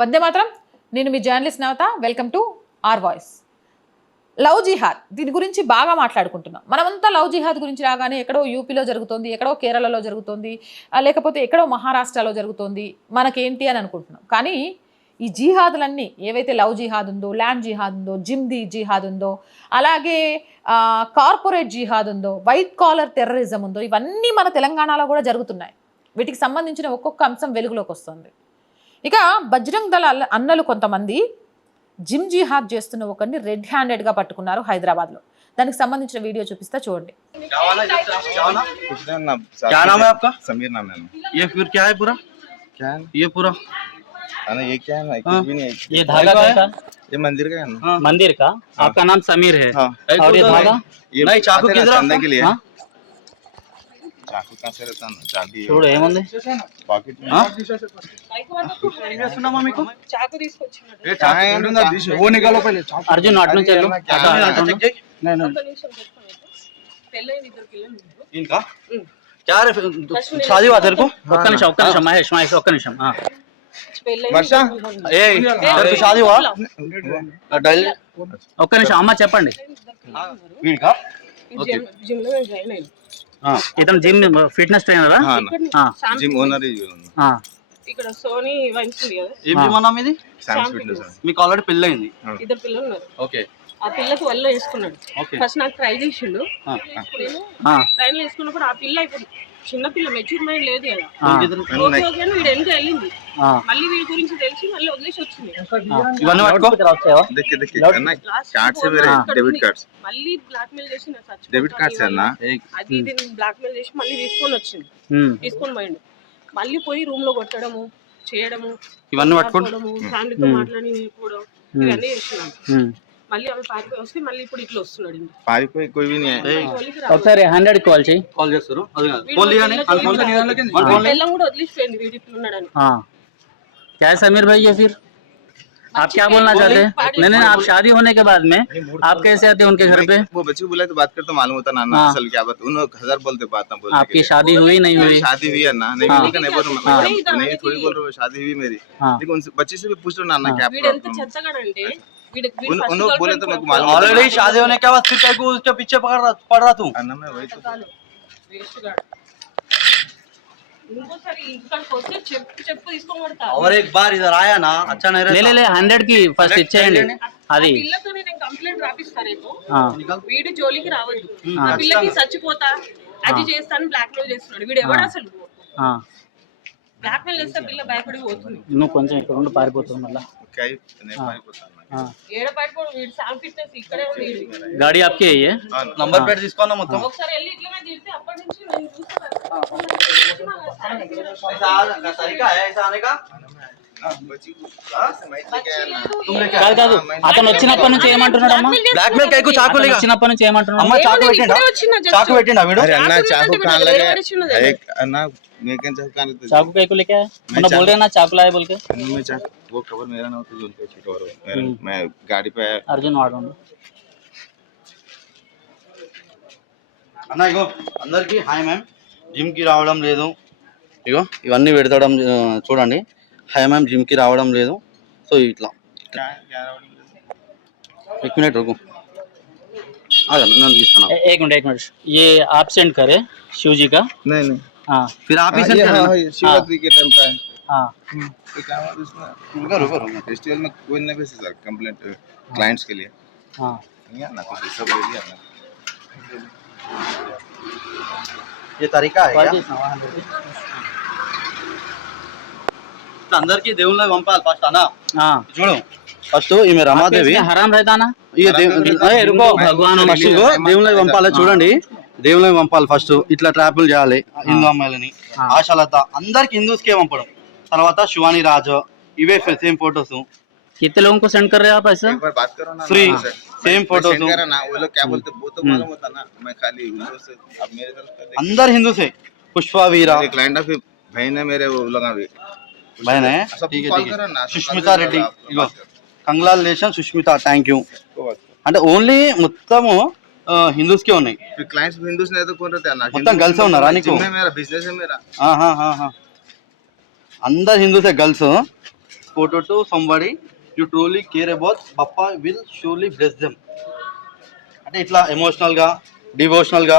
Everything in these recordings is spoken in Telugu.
వందే మాత్రం. నేను మీ journalist Navata. Welcome to R voice. Love జిహాద్, దీని గురించి బాగా మాట్లాడుకుంటున్నాం. మనమంతా లవ్ జిహాద్ గురించి రాగానే ఎక్కడో యూపీలో జరుగుతుంది, ఎక్కడో కేరళలో జరుగుతుంది, లేకపోతే ఎక్కడో మహారాష్ట్రలో జరుగుతుంది, మనకేంటి అని అనుకుంటున్నాం. కానీ ఈ జిహాదులన్నీ ఏవైతే లవ్ జిహాద్ ఉందో, ల్యాండ్ జిహాద్ ఉందో, జిమ్ది జిహాద్ ఉందో, అలాగే కార్పొరేట్ జిహాద్ ఉందో, వైట్ కాలర్ టెర్రరిజం ఉందో, ఇవన్నీ మన తెలంగాణలో కూడా జరుగుతున్నాయి. వీటికి సంబంధించిన ఒక్కొక్క అంశం వెలుగులోకి వస్తుంది. ఇక బజరంగ్ దళ అన్నలు కొంతమంది జిమ్ జిహాద్ చేస్తున్న ఒకరిని రెడ్ హ్యాండెడ్గా పట్టుకున్నారు హైదరాబాద్లో. దానికి సంబంధించిన వీడియో చూపిస్తా చూడండి. क्या नाम है आपका? समीर नाम है। ये फिर क्या है पूरा? क्या है? ये पूरा ये क्या है ना, कुछ भी नहीं है। ये धागा का? ये मंदिर का है ना। मंदिर का। आपका नाम समीर है। और ये धागा? ये नहीं, चाकू किधर अंदर के लिए। चाकू कहाँ से रहता ना, चाबी చూడు ఏముంది పాకెట్ में। सुना मम्मी को चाकू తీసుకొచ్చినాడు. ये चाकू है ना, वो निकालो पहले। अर्जुन अट నుంచి వెళ్ళు. नहीं नहीं ఒక్క నిమిషం పెట్టుకోండి. పెళ్ళైన ఇద్దరు పిల్లలు ఉన్నారు. इनका क्या रे शादी हुआ तेरे को? ఒక్క నిమిషం మహేష్ ఒక్క నిమిషం. పెళ్ళైన वर्षा ఏ तेरे को शादी हुआ? डाल ఒక్క నిమిషం అమ్మ చెప్పండి. इनका జిమ్ లో జాయిన్ అయ్యాను. ఇతను జిమ్ ఫిట్నెస్ ట్రైనరా? जिम ओनर ही ఇక్కడ సోనీ వైన్స్ ఉంది కదా, ఏం జిమ్ అన్నా మీది? Sam's fitness. మీకు ఆల్రెడీ పెళ్లి అయింది? ఇద్దరు పిల్లలు ఉన్నారు. ఓకే. ఆ పిల్లకి వల్ల వేసుకున్నాడు. ఫస్ట్ నాకు ట్రై చేసిండు. ట్రైన్ లో వేసుకున్నప్పుడు ఆ పిల్ల ఇప్పుడు చిన్న పిల్ల, మెచ్యూర్ మైండ్ లేదు కదా, ఓకే ఓకే అని వీడు వెనక వెళ్ళింది. మళ్ళీ వీడి గురించి తెలిసి మళ్ళీ వదిలేసి వచ్చింది. ఇవన్నీ పట్టుకో. देखिए देखिए करना कार्ड से मेरे डेबिट कार्ड्स, మళ్ళీ బ్లాక్ మెయిల్ చేసి నాకు చచ్చిపోతా डेबिट कार्ड्स है ना। అది దీన్ని బ్లాక్ మెయిల్ చేసి మళ్ళీ తీసుకొని వచ్చింది. తీసుకొని పోయిండు. మళ్ళీ పోయి రూమ్ లో కొట్టడము, చేయడము, ఇవన్నీ పట్టుకోవడము, ఫ్యామిలీతో మాట్లాడి పోవడం, ఇవన్నీ చేస్తున్నాను. మళ్ళీ అవి పారిపోయి వస్తే మళ్ళీ ఇప్పుడు ఇట్లా వస్తున్నాడు. पारिपोई कोई भी नहीं है। ఒకసారి 100 కాల్ చేయి. కాల్ చేస్తారు. పిల్లం కూడా వదిలిపోయింది వీడి ఇట్లా ఉన్నాడని. क्या समीर भाई ये फिर आप क्या बोलना चाहते हैं? नहीं आप शादी होने के बाद में आप कैसे आते हैं उनके घर पे? वो बच्चे को बुलाए तो बात करते मालूम होता ना ना असल क्या बात, उन 1000 बोलते बात ना बोलने। आपकी शादी हुई नहीं हुई? शादी हुई है ना, नहीं बोल नहीं बोल नहीं थोड़ी बोल रहे हो, शादी हुई मेरी। लेकिन उन बच्चे से भी पूछ लो ना क्या వీడు ఎంత చెత్తగాడంటే उन लोग बोले तो मेरे को मालूम। ऑलरेडी शादी होने के बाद फिर क्या उसके पीछे पड़ रहा तू? ना मैं वही तो ఇంకోసారి ఇక్కడికి వస్తే చెప్పు తీసుకొని కొడతా. और एक बार इधर आया ना अच्छा नहीं रहता। ले 100 की फर्स्ट ఇచ్చేయండి. అది పిల్లతో నేను కంప్లైంట్ రాపిస్తా రేపు. వీడి జోలికి రావద్దు. ఆ పిల్లకి చచ్చిపోతా అది చేస్తాను బ్లాక్ మెయిల్ చేస్తున్నాడు. వీడు ఎవడు అసలు? బ్లాక్ మెయిల్ చేస్తే పిల్ల భయపడి పోతుంది. నువ్వు కొంచెం ఇక్కడ ఉండి పారిపోతావు మళ్ళా. ఏడ పారిపోడు వీడు సామ్ ఫిట్నెస్ ఇక్కడే ఉంది. गाड़ी आपकी है ये? नंबर प्लेट తీసుకోనా మొత్తం? ఒకసారి వెళ్ళి ఇట్లనే తిడితే అప్పటి నుంచి నేను చూస్తాను. तरीका है ऐसा आने का? కాదు అతను వచ్చినప్పటి నుంచి ఏమంటున్నాడు అమ్మా? బ్లాక్ మెయిల్ కైకు చాకు లేగా వచ్చినప్పటి నుంచి ఏమంటున్నాడు? అమ్మ చాకు పెట్టిండా వీడు? अरे अन्ना चाकू कहां लगे एक अन्ना मैं क्या चाकू कहां लेते? चाकू कई को लेके आया? मतलब बोल रहे हैं ना चाकू लाए बोल के। मैं चाकू वो कवर मेरा ना होता जो उनका कवर मेरा, मैं गाड़ी पे आया। अर्जुन వాడండి అన్న. ఇగో అందరికి హాయ్ మ్యామ్. జిమ్ కి రావడం లేదు, ఇగో ఇవన్నీ పెడతాడం చూడండి. హాయ్ మ్యామ్ జిమ్ కి రావడం లేదు. సో ఇట్లా एक मिनट रुको एक मिनट ये आप सेंड करे शिव जी का? नहीं नहीं हाँ फिर आप ही सेंड करना। शिवरात्रि के टाइम का है। हाँ तो क्या हुआ इसमें? रुको फेस्टिवल में कोई नहीं भेजे सर कंप्लेंट क्लाइंट्स के लिए। हाँ नहीं है ना कुछ सब ले लिया ना। ये तरीका है क्या? అందరికి దేవుళ్ళని పంపాలి ఫస్ట్ అన్న. చూడు ఫస్ట్ ఈమె రమాదేవి హరాం रहता ना ये रुको भगवान ఫస్ట్ దేవుళ్ళని పంపాలి. చూడండి దేవుళ్ళని పంపాలి ఫస్ట్. ఇట్లా ట్రాపులు చేయాలి హిందూ అమ్మాయిలని. ఆశాలత అందరికి హిందూస్కే పంపడం. తర్వాత శివాని రాజు ఇవే సేమ్ ఫోటోస్. कितने लोगों को सेंड कर रहे हैं आप ऐसा? एक बार बात करो ना फ्री सेम फोटोस ना, वो लोग क्या बोलते वो तो मालूम होता ना। मैं खाली हिंदू से अब मेरे तरफ का अंदर हिंदू से पुष्पा वीरा एक क्लाइंट है, फिर बहन है मेरे, वो लोग अभी बहन है। ठीक है सुष्मिता रेड्डी इगो కంగ్రాచులేషన్ సుష్మిత, థ్యాంక్ యూ. అంటే ఓన్లీ మొత్తము హిందూస్కే ఉన్నాయి. क्लाइंट्स हिंदूस नहीं तो कौन रहता है ना, మొత్తం గర్ల్స్ ఉన్నారా నీకు? जिम में मेरा बिजनेस है मेरा. అందరు హిందూసే girls. Photo to somebody you truly care about papa will surely bless them. అంటే ఇట్లా ఎమోషనల్ గా డివోషనల్ గా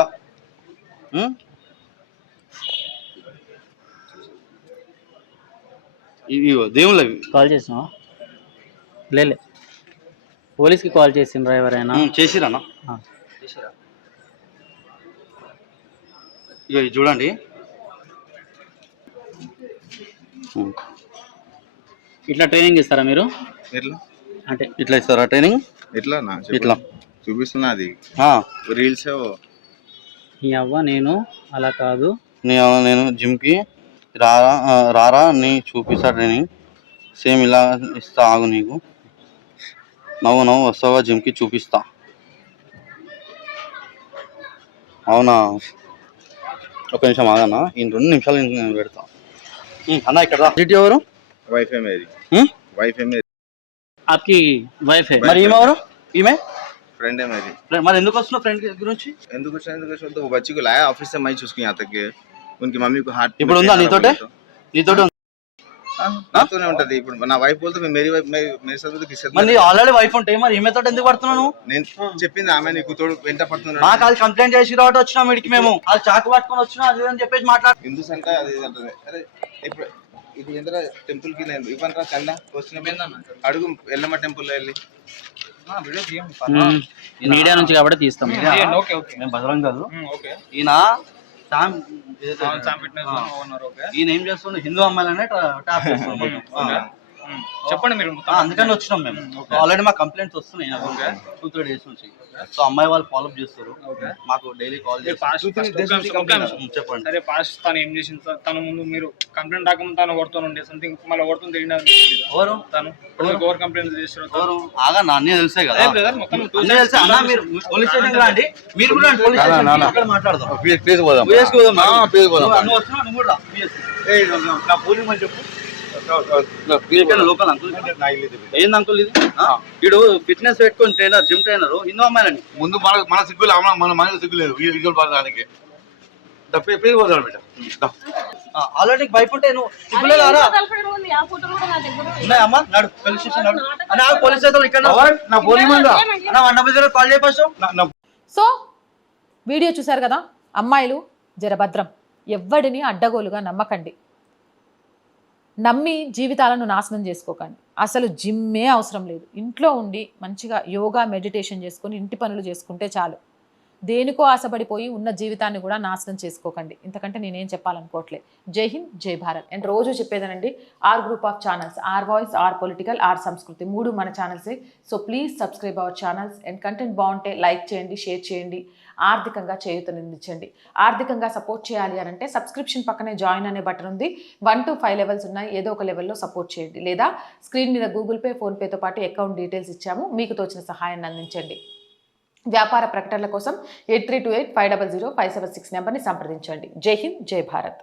ఇవి దేవుళ్ళ కాల్ చేసినావా? లే పోలీస్కి కాల్ చేసిండ్రా ఎవరైనా? చేసిరన్నా. ఇక ఇది చూడండి, ఇట్లా ట్రైనింగ్ ఇస్తారా మీరు? ఎట్లా అంటే ఇట్లా ఇస్తారా ట్రైనింగ్? ఎట్లా నా ఇట్లా చూపిస్తున్నా, అది ఆ, రీల్స్ నీ అవ్వ నేను అలా కాదు. నేను జిమ్కి రారా రారా నీ చూపిస్తా ట్రైనింగ్, సేమ్ ఇలా ఇస్తా, ఆగు నీకు నవ్వు వస్తావా జిమ్కి చూపిస్తా. అవునా, ఒక నిమిషం ఆగన్నా, ఈ 2 నిమిషాలు నేను పెడతా. అన్న ఇక్కడ సిటీ ఎవరు? वाइफ है मेरी. वाइफ है मेरी. आपकी वाइफ है? మరి ఈమె ఎవరు? ఈమె फ्रेंड है मेरी. మరి ఎందుకు వస్తున్నావు ఫ్రెండ్ గురించి? ఎందుకు तो वो बच्ची को लाया ऑफिस से, मैं उसको यहाँ तक के उनकी मम्मी को हार्ट ఇప్పుడు ఉందా నీతోటే? నీతోటే నాతోనే ఉంటది. ఇప్పుడు నా వైఫ్ బోల్తే మేరీ వైఫ్ మేరీ సాత్ तो किससे? మరి ఆల్రెడీ వైఫ్ ఉంటే మరి ఈమె తోటి ఎందుకు పడుతున్నావు? నేను చెప్పింది ఆమె నీకు తోడు వెంట పడుతున్నాడు. నాకు అది కంప్లైంట్ చేసి రావడం వచ్చినా వీడికి, మేము అది చాకు పట్టుకొని వచ్చినా అది అని చెప్పేసి మాట్లాడు. హిందూస్ అంటే అది అంటది. అరే ఇప్పుడు ఇది ఎంత టెంపుల్ కి నేను ఇవ్వనరా చందా వచ్చిన అడుగు ఎల్లమ్మ టెంపుల్ లో వెళ్ళి మీడియా నుంచి కాబట్టి తీస్తాం. మేము బజరంగ్ కాదు. ఈయన ఈయన ఏం చేస్తుండే, హిందూ అమ్మాయిలనే ట్యాప్ చేస్తున్నాం. చెప్పండి మీరు. అందుకని వచ్చినాం మేము. ఆల్రెడీ మా కంప్లైంట్స్ వస్తున్నాయి 2-3 డేస్ నుంచి. సో అమ్మాయి వాళ్ళు ఫాలో అప్ చేస్తారు, మాకు డైలీ కాల్ చేస్తారు. చెప్పండి. సరే పాస్ట్ తను ఏం చేసింది సార్? తన ముందు మీరు కంప్లైంట్ రాకముందు తను కొడుతుండే సంథింగ్, మళ్ళీ కొడుతుంది తెలియదు. ఎవరు తను ఓవర్ కంప్లైంట్ చేస్తారు. ఎవరు? ఆగా అన్నీ తెలిసే కదా, మొత్తం అన్నీ తెలిసే. అన్న మీరు పోలీస్ స్టేషన్ రండి, మీరు కూడా పోలీస్ స్టేషన్ అక్కడ మాట్లాడదాం. ప్లీజ్ పోదాం. నువ్వు వస్తున్నావు, నువ్వు కూడా నా పోలీస్ మని చెప్పు. లోకల్ అంకుల్ ఏంది అంకుల్ ఇది? వీడు ఫిట్నెస్ పెట్టుకుని ట్రైనర్, జిమ్ ట్రైనర్, హిందూ అమ్మాయిలని. ముందు మన సిగ్గులు మన మనకు సిగ్గులేదు ఈగలు పడడానికి. ప్లీజ్ పోదాం బిడ్డ. ఆల్రెడీ బైక్ ఉంటే నువ్వు సిగ్గులేదు రా. ఉన్నాయమ్మా, నడు పోలీస్ స్టేషన్ నడు. అన్న పోలీస్ స్టేషన్ ఇక్కడ నా పోలీస్ మందా కాల్ చేయ ఫస్ట్. సో వీడియో చూశారు కదా, అమ్మాయిలు జరభద్రం, ఎవ్వడిని అడ్డగోలుగా నమ్మకండి, నమ్మి జీవితాలను నాశనం చేసుకోకండి. అసలు జిమ్మే అవసరం లేదు, ఇంట్లో ఉండి మంచిగా యోగా మెడిటేషన్ చేసుకొని ఇంటి పనులు చేసుకుంటే చాలు. దేనికో ఆశపడిపోయి ఉన్న జీవితాన్ని కూడా నాశనం చేసుకోకండి. ఇంతకంటే నేనేం చెప్పాలనుకోవట్లేదు. జై హింద్, జై భారత్. అండ్ రోజు చెప్పేదనండి, R group of channels, R voice, R political, R Samskriti, 3 మన ఛానల్సే. So please subscribe our channels. And content బాగుంటే లైక్ చేయండి, షేర్ చేయండి, ఆర్థికంగా చేయూతనిందించండి. ఆర్థికంగా సపోర్ట్ చేయాలి అని అంటే సబ్స్క్రిప్షన్ పక్కనే జాయిన్ అనే బటన్ ఉంది. 1 to 5 లెవెల్స్ ఉన్నాయి, ఏదో ఒక లెవెల్లో సపోర్ట్ చేయండి. లేదా స్క్రీన్ మీద గూగుల్ పే, ఫోన్పేతో పాటు అకౌంట్ డీటెయిల్స్ ఇచ్చాము, మీకు తోచిన సహాయాన్ని అందించండి. వ్యాపార ప్రకటనల కోసం 8328500576 నెంబర్ని సంప్రదించండి. జై హింద్, జై భారత్.